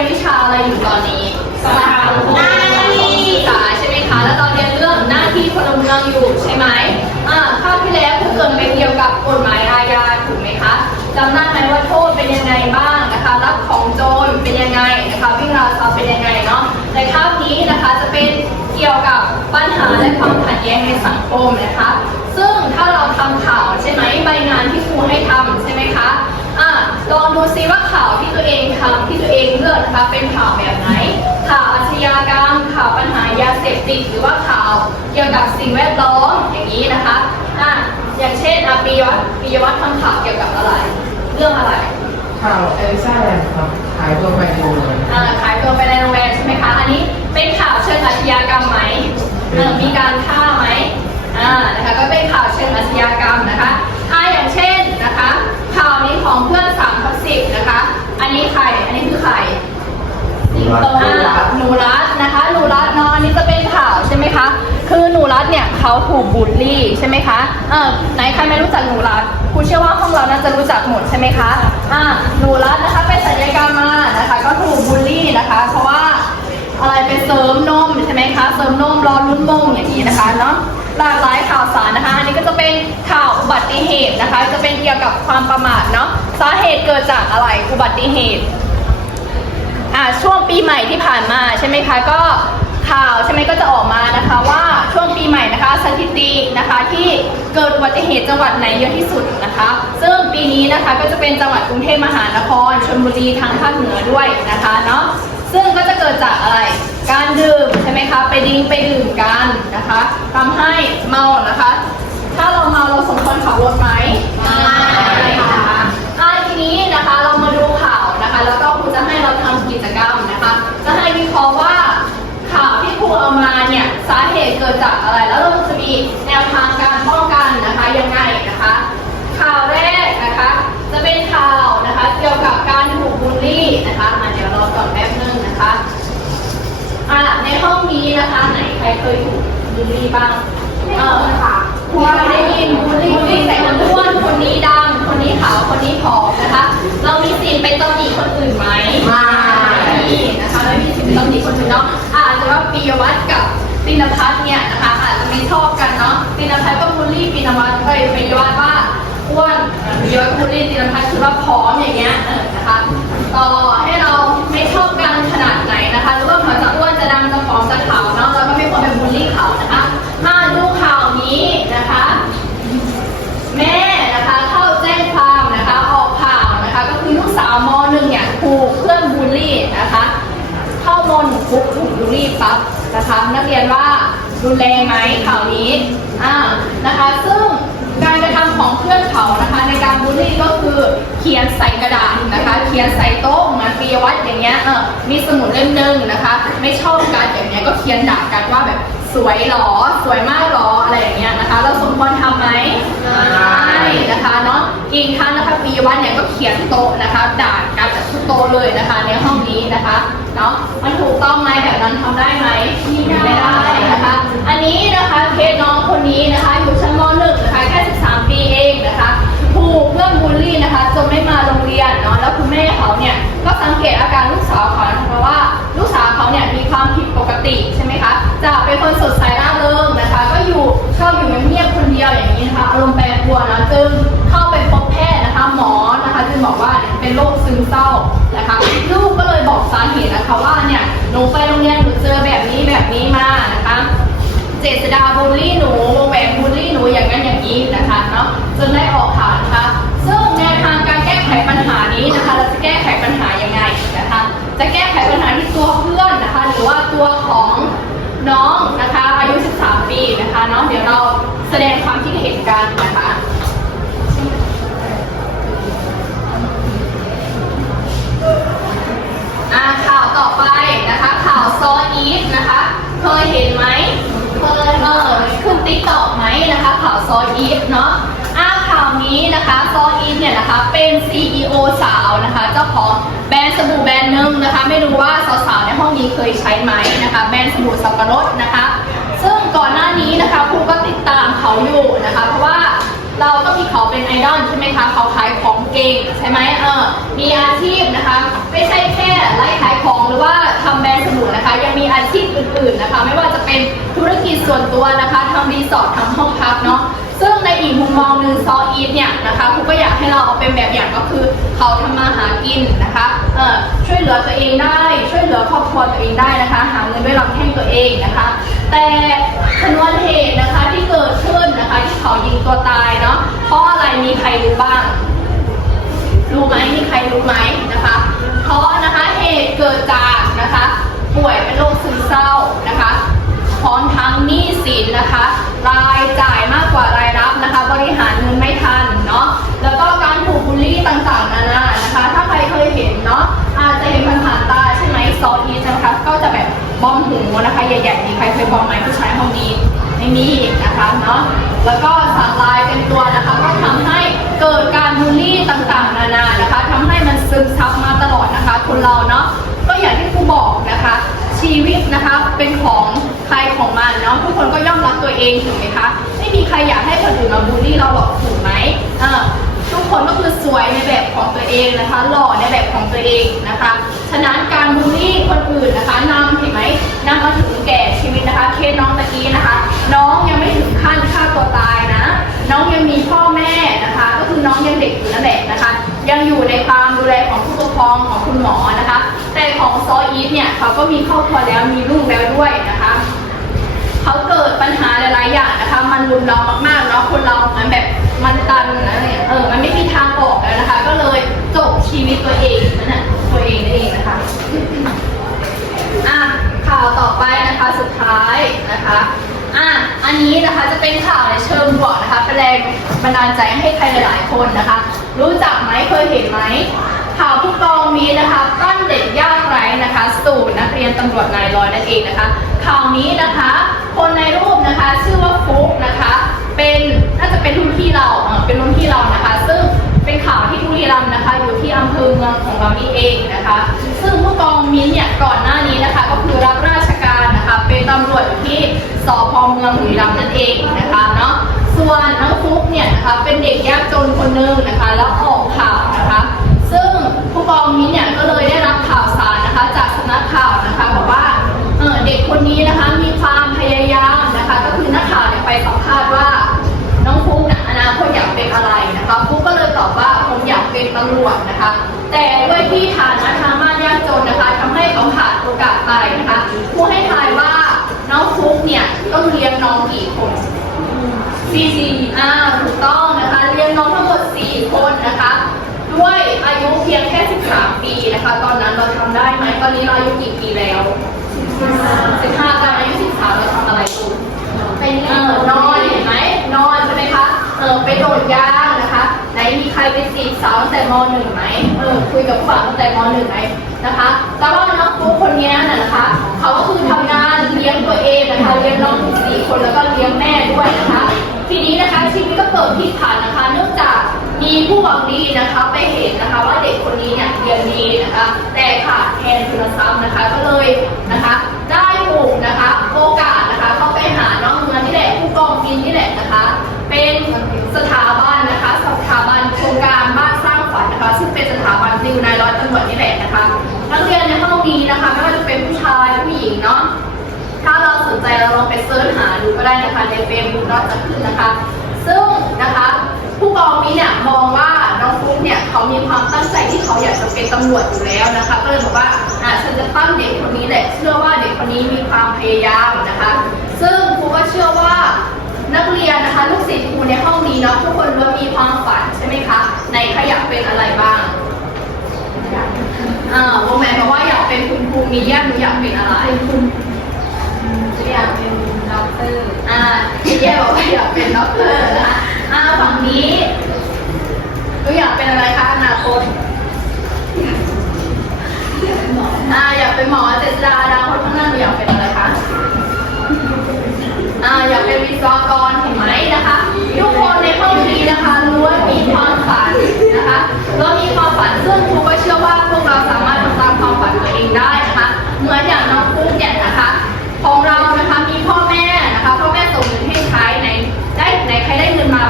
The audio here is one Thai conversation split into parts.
ยนวิชาอะไรอยู่ตอนนี้สังคมศึกษาใช่ไหมคะ แล้วเราเรียนเรื่องหน้าที่พลเมืองอยู่ใช่ไหมอ่าคราวที่แล้วครูเกินไปเกี่ยวกับกฎหมายอาญาถูกไหมคะจำได้ไหมว่าโทษเป็นยังไงบ้างนะคะ รับของโจรเป็นยังไงนะคะวิ่งราวทรัพย์เป็นยังไงเนาะในคาบนี้นะคะจะเป็นเกี่ยวกับปัญหาและความขัดแย้งในสังคมนะคะ ซึ่งถ้าเราทำข่าวใช่ไหมใบงานที่ครูให้ทำใช่ไหมคะ ลองดูซิว่าข่าวที่ตัวเองทำที่ตัวเองเลือกนะคะเป็นข่าวแบบไหน ข่าวอาชญากรรม ข่าวปัญหายาเสพติดหรือว่าข่าวเกี่ยวกับสิ่งแวดล้อมอย่างนี้นะคะอะอย่างเช่นอะปียวัฒน์ปียวัฒน์ทำข่าวเกี่ยวกับอะไร เรื่องอะไร ข่าวเอลิซาแลนด์ครับหายตัวไปโดนอ่าขายตัวไปในโรงแรมใช่ไหมคะ อันนี้เป็นข่าวเชิงอาชญากรรมไหมเออมีการฆ่าไหมอ่านะคะก็เป็นข่าวเชิงอาชญากรรมนะคะอ่าอย่างเช่นนะคะ ข่าวนี้ของเพื่อนสามทับสิบนะคะ อันนี้ใคร อันนี้คือใครสิงโต อ่าหนูรัตนะคะหนูรัตเนาะอันนี้จะเป็นข่าวใช่ไหมคะ คือหนูรัตเนี่ยเขาถูกบูลลี่ใช่ไหมคะเออไหนใครไม่รู้จักหนูรัตครูเชื่อว่าห้องเราน่าจะรู้จักหมดใช่ไหมคะอ่าหนูรัตนะคะเป็นศัลยกรรมมานะคะ ก็ถูกบูลลี่นะคะ เพราะว่าอะไรไปเสริมนมใช่ไหมคะเสริมนมรอรุ่นมงอย่างนี้นะคะเนาะหลากหลายข่าวสารนะคะ อันนี้ก็จะเป็นข่าวอุบัติเหตุนะคะ จะเป็นเกี่ยวกับความประมาทเนาะสาเหตุเกิดจากอะไรอุบัติเหตุ อ่าช่วงปีใหม่ที่ผ่านมาใช่ไหมคะก็ข่าวใช่ไหมก็จะออกมานะคะว่าช่วงปีใหม่นะคะสถิตินะคะที่เกิดอุบัติเหตุจังหวัดไหนเยอะที่สุดนะคะ ซึ่งปีนี้นะคะก็จะเป็นจังหวัดกรุงเทพมหานครชลบุรีทางภาคเหนือด้วยนะคะเนาะซึ่งก็จะเกิดจากอะไรการดื่มใช่ไหมคะไปดิ้งไปดื่มกันนะคะทำให้เมานะคะ ถ้าเราเมาเราสมควรขับรถไหมไม่ มาเนี่ยสาเหตุเกิดจากอะไร แล้วเราจะมีแนวทางการป้องกันนะคะยังไงนะคะ ข่าวแรกนะคะ จะเป็นข่าวนะคะเกี่ยวกับการถูกบูลลี่นะคะมาเดี๋ยวรอก่อนแป๊บนึงนะคะอะในห้องนี้นะคะไหนใครเคยถูกบูลลี่บ้างเออค่ะครูเคยได้ยินบูลลี่บูลลี่ใส่คนอ้วนคนนี้ดำคนนี้ขาวคนนี้ผอมนะคะ เรามีสิทธิ์ไปตำหนิคนอื่นไหมไม่มีนะคะไม่มีสิทธิ์ไปตำหนิคนอื่นเนาะ อาจจะว่าปียวัฒน์กับตินพัฒน์เนี่ยนะคะอาจจะไม่ชอบกันเนาะตินพัฒน์ก็บูลลี่ปินวัฒน์เอ้ยปิยวัฒน์ว่าอ้วนปิยวัฒน์ก็บูลลี่ตินพัฒน์คือว่าผอมอย่างเงี้ยนะคะ ต่อให้เราไม่ชอบกันขนาดไหนนะคะหรือว่าเหมือนจะอ้วนจะดำจะผ บถูกบูลลี่ปั๊บนะคะ นักเรียนว่ารุนแรงไหมข่าวนี้อ่านะคะ ซึ่งการกระทำของเพื่อนเขานะคะ ในการบูลลี่ก็คือเขียนใส่กระดาษนะคะ เขียนใส่โต๊ะเหมือนปียวัฒน์อย่างเงี้ยเออมีสมุดเล่มหนึ่งนะคะ ไม่ชอบกันอย่างเงี้ยก็เขียนด่ากันว่าแบบสวยหรอสวยมากหรออะไรอย่างเงี้ยนะคะ เราสมควรทำไหมไม่นะคะเนาะอีกครั้งนะคะปีย วัฒน์เนี่ยก็เขียนโต๊ะนะคะด่ากันจากทุกโต๊ะเลยนะคะ ในห้องนี้นะคะเนาะมันถูกต้องไหมแบบนั้นทำได้ไหมไม่ได้นะคะ อันนี้นะคะเคสน้องคนนี้นะคะอยู่ชั้นม .1 นะคะแค่13 ปีเองนะคะถูกเพื่อนบูลลี่นะคะจนไม่มาโรงเรียนเนาะแล้วคุณแม่เขาเนี่ยก็สังเกตอาการลูกสาวเขานะคะว่าลูกสาวเขาเนี่ยมีความผิดปกติใช่ไหมคะจากเป็นคนสดใสร่าเริงนะคะ ก็อยู่ชอบอยู่เงียบคนเดียวอย่างนี้นะคะอารมณ์แปรปรวนนะจึงเข้า ซึมเศร้านะคะลูกก็เลยบอกสาเหตุนะคะว่าเนี่ยหนูไปโรงเรียนหนูเจอแบบนี้แบบนี้มานะคะเจษดาบูลลี่หนูวงแหวนบูลลี่หนูอย่างนั้นอย่างนี้นะคะเนาะจนได้ออกข่าวนะคะซึ่งแนวทางการแก้ไขปัญหานี้นะคะเราจะแก้ไขปัญหายังไงนะคะจะแก้ไขปัญหาที่ตัวเพื่อนนะคะ หรือว่าตัวของน้องนะคะอายุ 13 ปีนะคะเนาะเดี๋ยวเราแสดงความคิดเห็นกันนะคะ ติ๊กต็อกไหมนะคะข่าวซออีฟเนาะอ่าข่าวนี้นะคะซออีฟเนี่ยนะคะเป็น CEO สาวนะคะเจ้าของแบรนด์สบู่แบรนด์หนึ่งนะคะ ไม่รู้ว่าสาวๆในห้องนี้เคยใช้ไหมนะคะแบรนด์สบู่สับปะรดนะคะ ซึ่งก่อนหน้านี้นะคะครูก็ติดตามเขาอยู่นะคะ เพราะว่าเราก็มีเขาเป็นไอดอลใช่ไหมคะเขาขายของเก่งใช่ไหมเออมีอาชีพนะคะ ไม่ใช่แค่ไล่ขายของหรือว่าทำแบรนด์สมุนนะ ส่วนตัวนะคะทำรีสอร์ททำห้องพักเนาะซึ่งในอีกมุมมองหนึ่งซออีฟเนี่ยนะคะครูก็อยากให้เราเอาเป็นแบบอย่างก็คือ เขาทำมาหากินนะคะเออช่วยเหลือตัวเองได้ ช่วยเหลือครอบครัวตัวเองได้นะคะ หาเงินด้วยลำแข้งตัวเองนะคะ แต่ชนวนเหตุนะคะที่เกิดขึ้นนะคะที่เขายิงตัวตายเนาะเพราะอะไรมีใครรู้บ้าง รู้ไหมมีใครรู้ไหมนะคะเพราะนะคะเหตุเกิดจากนะคะ ป่วยเป็นโรคซึมเศร้านะคะ พร้อมทั้งหนี้สินนะคะ รายจ่ายมากกว่ารายรับนะคะ บริหารเงินไม่ทันเนาะแล้วก็การถูกบูลลี่ต่างๆนานานะคะ ถ้าใครเคยเห็นเนาะอาจจะเห็นผ่านตาใช่ไหมซออีสนะคะก็จะแบบบอมหูนะคะใหญ่ๆมีใครเคยบอมไหมผู้ชายห้องนี้ไม่มีนะคะเนาะแล้วก็สักลายเป็นตัวนะคะก็ทำให้ เกิดการบูลลี่ต่างๆ นานานะคะทำให้มันซึมซับมาตลอดนะคะคนเราเนาะก็อย่างที่ครูบอกนะคะ ชีวิตนะคะเป็นของใครของมันเนาะทุกคนก็ย่อมรักตัวเองถูกไหมคะไม่มีใครอยากให้คนอื่นมาบูลลี่เราหรอกถูกไหมเออทุกคนก็คือสวยในแบบของตัวเองนะคะ หล่อในแบบของตัวเองนะคะ ฉะนั้นการบูลลี่คนอื่นนะคะนำเห็นไหมนำมาถึงแก่ชีวิตนะคะ เคสน้องตะกี้นะคะ น้องยังไม่ถึงขั้นฆ่าตัวตายนะ น้องยังมีพ่อแม่นะคะ ก็คือน้องยังเด็กอยู่นั่นแหละนะคะ ยังอยู่ในความดูแลของผู้ปกครองของคุณหมอนะคะ แต่ของซออีฟเนี่ยเขาก็มีครอบครัวแล้วมีลูกแล้วด้วยนะคะเขาเกิดปัญหาหลายๆอย่างนะคะ มันรุนแรงมากๆเนาะคนเรามันแบบมันตันนะเนี่ยเออมันไม่มีทางออกแล้วนะคะ ก็เลยจบชีวิตตัวเองนั่นน่ะตัวเองนั่นเองนะคะอะข่าวต่อไปนะคะสุดท้ายนะคะ อันนี้นะคะจะเป็นข่าวในเชิงบวกนะคะเป็นแรงบันดาลใจให้ใครหลายๆคนนะคะ รู้จักไหมเคยเห็นไหมข่าวผู้กองมีนะคะปั้นเด็กยากไร้นะคะ สู่นักเรียนตำรวจนายร้อยนั่นเองนะคะ ข่าวนี้นะคะ คนในรูปนะคะชื่อว่าฟุกนะคะ เป็นน่าจะเป็นรุ่นพี่เราเออเป็นรุ่นพี่เรานะคะ ซึ่งเป็นข่าวที่บุรีรัมย์นะคะ อยู่ที่อำเภอเมืองของเรานี่เองนะคะ ซึ่งผู้กองมิ้นเนี่ยก่อ นะคะ เป็นเด็กยากจนคนหนึ่งนะคะ แล้วออกข่าวนะคะ ซึ่งผู้กองมิ้เนี่ยก็เลยได้รับข่าวสารนะคะ จากสำนักข่าวนะคะบอกว่าเออเด็กคนนี้นะคะมีความพยายามนะคะ ก็คือนักข่าวเนี่ยไปสัมภาษณ์ว่า น้องฟุ๊กนี่ยอนาคตอยากเป็นอะไรนะคะฟุ๊กก็เลยตอบว่าผมอยากเป็นตำรวจนะคะ แต่ด้วยที่ฐานะทางบ้านยากจนนะคะทำให้เขาขาดโอกาสไปนะคะผู้ให้ทายว่าน้องฟุ๊กเนี่ยต้องเลี้ยงน้องกี่คน สี่สี่อ่าถูกต้องนะคะ เรียนน้องทั้งหมด 4 คนนะคะ ด้วยอายุเพียงแค่ 13 ปีนะคะ ตอนนั้นเราทำได้ไหมตอนนี้เราอายุกี่ปีแล้ว 15ตอนอายุ 13 เราทำอะไรอยู่เป็นเออนอนเห็นไหมนอนใช่ไหมคะเออไปโดดยางนะคะ ไหนมีใครไปจีบสาวตั้งแต่ม .1 ไหมเออคุยกับผู้บ่าวตั้งแต่ม .1 ไหมนะคะแต่ว่าน้องฟุ๊กคนนี้น่ะนะคะ เขาก็คือทำงานเลี้ยงตัวเองนะคะเลี้ยงน้องถึงสี่คนแล้วก็เลี้ยงแม่ด้วยนะคะ ทีนี้นะคะชีวิตก็เกิดพลิกผันนะคะ เนื่องจากมีผู้หวังดีนะคะไปเห็นนะคะว่าเด็กคนนี้เนี่ยเรียนดีนะคะ แต่ขาดแคลนทุนทรัพย์นะคะก็เลยนะคะได้ถูกนะคะ โอกาสนะคะเข้าไปหาน้องเมืองนี่แหละผู้กองบินนี่แหละนะคะ เป็นสถาบันนะคะสถาบันโครงการบ้านสร้างฝันนะคะ ซึ่งเป็นสถาบันติวนายร้อยตำรวจนี่แหละนะคะ นักเรียนในห้องนี้นะคะไม่ว่าจะเป็นผู้ชายผู้หญิงเนาะ ถ้าเราสนใจเราลองไปเสิร์ชหาดูก็ได้นะคะในเฟซบุ๊กเราจะขึ้นนะคะ ซึ่งนะคะผู้กองนี้เนี่ยมองว่าน้องฟลุ๊กเนี่ยเขามีความตั้งใจที่เขาอยากจะเป็นตำรวจอยู่แล้วนะคะ ก็เลยบอกว่าอะฉันจะตั้งเด็กคนนี้แหละเชื่อว่าเด็กคนนี้มีความพยายามนะคะ ซึ่งครูก็เชื่อว่านักเรียนนะคะลูกศิษย์ครูในห้องนี้เนาะทุกคนล้วนมีความฝันใช่ไหมคะในใครอยากเป็นอะไรบ้างอ่าวงแมนบอกว่าอยากเป็นคุณครูมีแยกหนูอยากเป็นอะไร อยากเป็นด็อกเตอร์อ่าพี่แย่บอกว่าอยากเป็นด็อกเตอร์นะคะอ่าฝั่งนี้หนูอยากเป็นอะไรคะอนาคตอ่าอยากเป็นหมอเจษฎาดาวคนข้างหน้าหนูอยากเป็นอะไรคะอ่าอยากเป็นวิศวกรเห็นไหมนะคะทุกคนในห้องนี้นะคะล้วนมีความฝันนะคะแล้วมีความฝันซึ่งครูก็เชื่อว่าพวกเราสามารถทำตามความฝันตัวเองได้นะคะเหมือนอย่างน้องฟุ๊กเนี่ยนะคะ ของเรา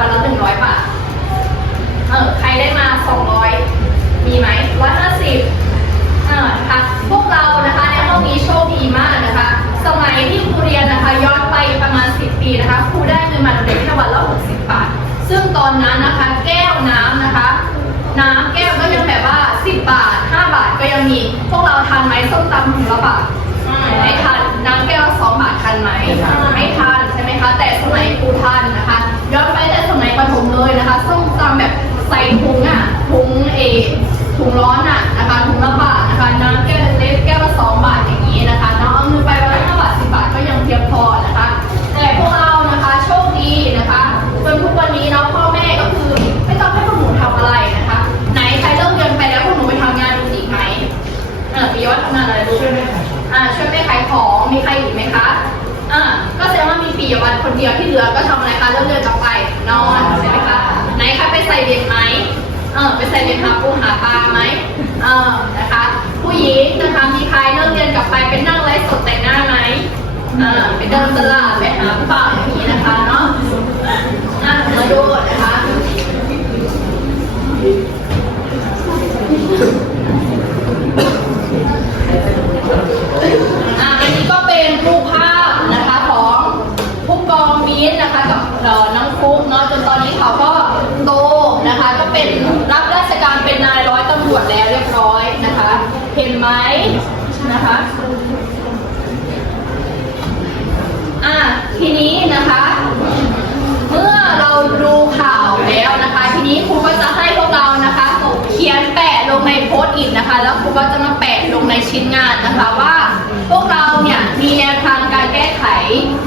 วันละหนึ่งร้อยบาท เออใครได้มาสองร้อยมีไหมร้อยห้าสิบอ่านะคะพวกเรานะคะในห้องนี้โชคดีมากนะคะ สมัยที่ครูเรียนนะคะย้อนไปประมาณสิบปีนะคะครูได้เงินมาเด็กแค่วันละหกสิบบาท ซึ่งตอนนั้นนะคะแก้วน้ำนะคะ น้ำแก้วก็ยังแบบว่าสิบบาทห้าบาทก็ยังมี พวกเราทานไหมส้มตำถึงละบาทไม่ทันน้ำแก้วสองบาททันไหมไม่ทันใช่ไหมคะ แต่สมัยครูทันนะคะ ย้อนไปแต่สมัยประถมเลยนะคะส้มตำแบบใส่ถุงอะถุงเอถุงร้อนอะนะคะถุงละบาทนะคะน้ำแก้วเล็กแก้วละสองบาทองนี้นะคะน้องเอาเงินไปวันละห้าบาทสิบบาทก็ยังเพียงพอนะคะ แต่พวกเรานะคะโชคดีนะคะจนทุกวันนี้เนาะพ่อแม่ก็คือไม่ต้องให้พวกหนูทำอะไรนะคะ ไหนใครเลิกเรียนไปแล้วพวกหนูไปทำงานดูสิไหมเออปีวัฒนาอะไรดูช่วยแม่ขายอ่าช่วยแม่ขายของมีใครอีกไหมคะอ่าก็แสดงว่ามีปียวัฒน์คนเดียวที่เหลือก็ทำอะไรคะเลิกเรียนกลับไปนอนใช่ไหมคะไหนใครไปใส่เบ็ดไหมเออไปใส่เบ็ดหาปูหาปลาไหมเออนะคะ ผู้หญิงนะคะมีใครเลิกเรียนกลับไปเป็นนั่งไลฟ์สดแต่งหน้าไหม อ่าไปเดินตลาดไปหาผู้บ่าวอย่างนี้นะคะเนาะอะมาดูนะคะ อะอันนี้ก็เป็นรูปภาพนะคะของผู้กองมิ้นท์นะคะกับเอ่อน้องฟุ๊กเนาะจนตอนนี้เขาก็โตนะคะ ก็เป็นรับราชการเป็นนายร้อยตำรวจแล้วเรียบร้อยนะคะ เห็นไหมนะคะ อะทีนี้นะคะ เมื่อเราดูข่าวแล้วนะคะ ทีนี้ครูก็จะให้พวกเรานะคะ เขียนแปะลงในโพสต์อิทนะคะ แล้วครู ก็จะมาแปะลงในชิ้นงานนะคะว่า พวกเราเนี่ยมีแนวทางการแก้ไข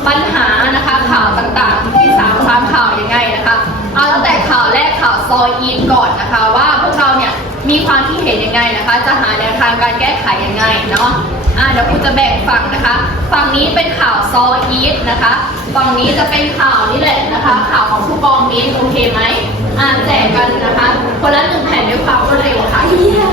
ปัญหานะคะข่าวต่างๆ ที่สามสามข่าวยังไงนะคะเอาตั้งแต่ข่าวแรกข่าวซอยอินก่อนนะคะว่าพวกเราเนี่ยมีความคิดเห็นยังไงนะคะ จะหาแนวทางการแก้ไขยังไงเนาะอ่าเดี๋ยวคุณจะแบ่งฝั่งนะคะ ฝั่งนี้เป็นข่าวซออีทนะคะ ฝั่งนี้จะเป็นข่าวนี่แหละนะคะ ข่าวของผู้กองมิ้นโอเคไหมอ่าแจกกันนะคะ คนละหนึ่งแผ่นด้วยความรวดเร็วค่ะที่เห็นยัง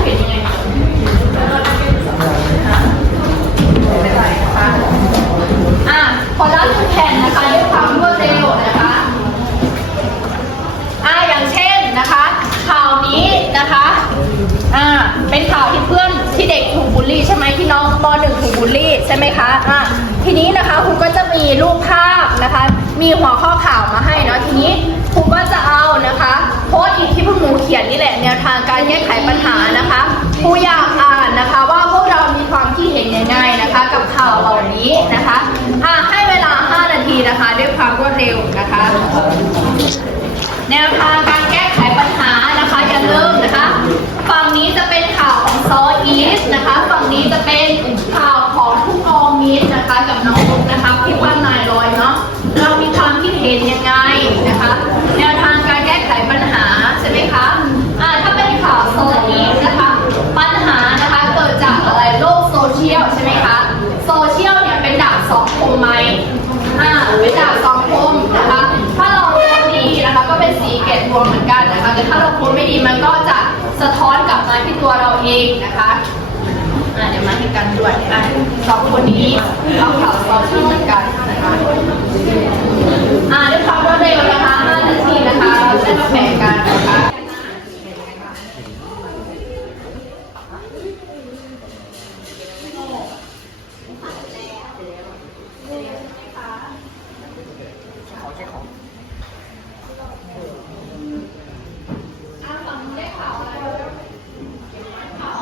ไงคะ ช่ไหมคะอ่าทีนี้นะคะครูก็จะมีรูปภาพนะคะ มีหัวข้อข่าวมาให้เนาะทีนี้ครูก็จะเอานะคะโพสต์อีกที่พวกหนูเขียนนี่แหละแนวทางการแก้ไขปัญหานะคะครูอยากอ่านนะคะ ว่าพวกเรามีความคิดเห็นยังไงนะคะ กับข่าวเหล่านี้นะคะอ่าให้เวลา 5 นาทีนะคะ ด้วยความรวดเร็วนะคะ แนวทางการแก้ไขปัญหานะคะอย่าลืมนะคะ ฝั่งนี้จะเป็นข่าวของซออีสนะคะ ฝั่งนี้จะเป็น กันนะคะแต่ถ้าเราโพสไม่ดีมันก็จะสะท้อนกลับมาที่ตัวเราเองนะคะอ่าเดี๋ยวมาให้กันด้วยอะสองคนนี้เอาข่าวโซเชียลเหมือนกันนะคะอ่าด้วยความรวดเร็วนะคะ5นาทีนะคะเราจะมาแบ่งกันนะคะ อ่าฝั่งนู้นได้ข่าวอะไรข่าว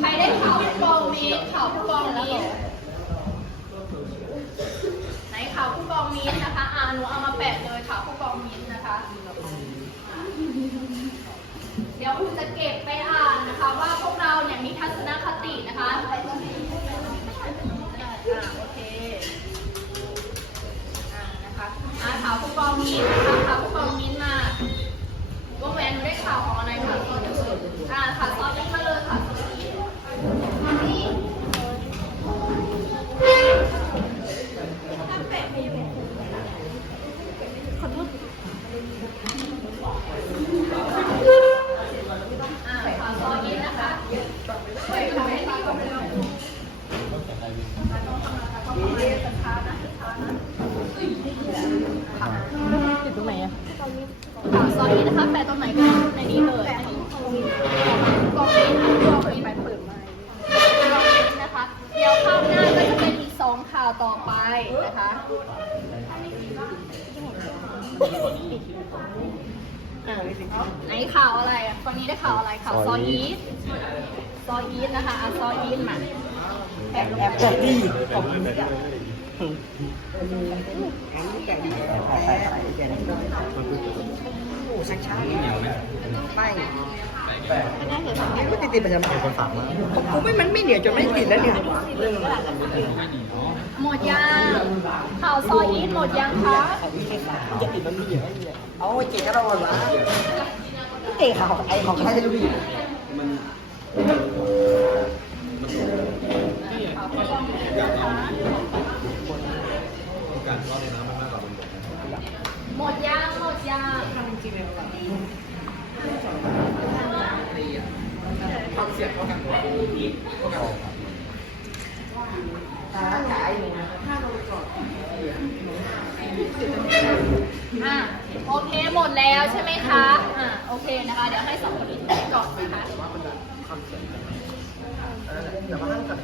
ใครได้ข่าวผู้กองมีข่าวผู้กองมีไหนข่าวผู้กองมีนะคะ อ่าหนูเอามาแปะเลยข่าวผู้กองมีนะคะ เดี๋ ยวคุณจะเก็บไปอ่านนะคะ ว่าพวกเราเนี่ยมีทัศนคตินะคะอ่าโอเคอ่านะคะอ่าข่ามผู้กองมีนะคะข่าวผู้กองมีมาวงแหวนหนูได้ข่าวของอะไรคะอ่าค่ะซอสมาเลยค่ะ อ่าขอซอสยินนะคะเฮ้ยทำให้ดีกว่าเดิมมาต้องทำนะคะต้องทำให้ช้าๆนะช้า ๆนะรงไหนอะข่าวซอยนี้นะคะแปะตรงไหนก็ได้ในนี้เลยอันนี้กองนี้กองนี้กองนี้ไปเปิดมากองนี้นะคะ เดี๋ยวข้างหน้าก็จะเป็นอีกสองข่าวต่อไปนะคะไหนข่าวอะไรอะคนนี้ได้ข่าวอะไรข่าวซอยอีทซ อยอีทนะคะอะซอยอีทมาแอบแอบแกะดีโอ้ช้าช้าไม่ไม่ติดติดประจำคนฝากมาผมไม่มันไม่เหนียวจนไม่ติดแล้วเนี่ยหมดยังข่าวซอยอีทหมดยังคะจะติดมันมีเหนียวเอาเจ๊ก็เราวะเจ๊ข่าวไอของใครจะรู้ดี ห มดยังหมดยังความเสี่ยงเท่ากันตาขายอยู่นะอะโอเคหมดแล้วใช่ไหมคะอะโอเคนะคะ เดี๋ยวให้สองคนนี้แตะก่อนนะคะเดี๋ยวมานั่งกัน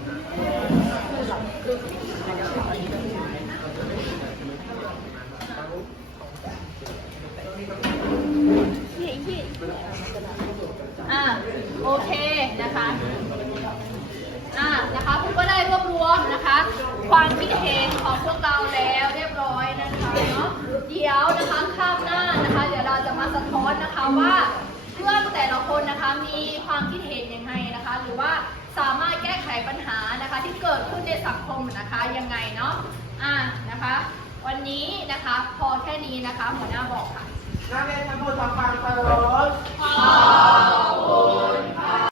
ะโอเค นะคะอะนะคะผมก็ได้รวบรวมนะคะ ความคิดเห็นของพวกเราแล้วเรียบร้อยนะคะเนาะเดี๋ยวนะคะข้ามหน้านะคะ เดี๋ยวเราจะมาสะท้อนนะคะว่าเพื่อนแต่ละคนนะคะมีความคิดเห็นยังไงนะคะ หรือว่าสามารถแก้ไขปัญหานะคะ ที่เกิดขึ้นในสังคมนะคะยังไงเนาะอะนะคะ วันนี้นะคะพอแค่นี้นะคะหัวหน้าบอกค่ะนักเรียนทั้งหมดทำความเคารพขอบคุณ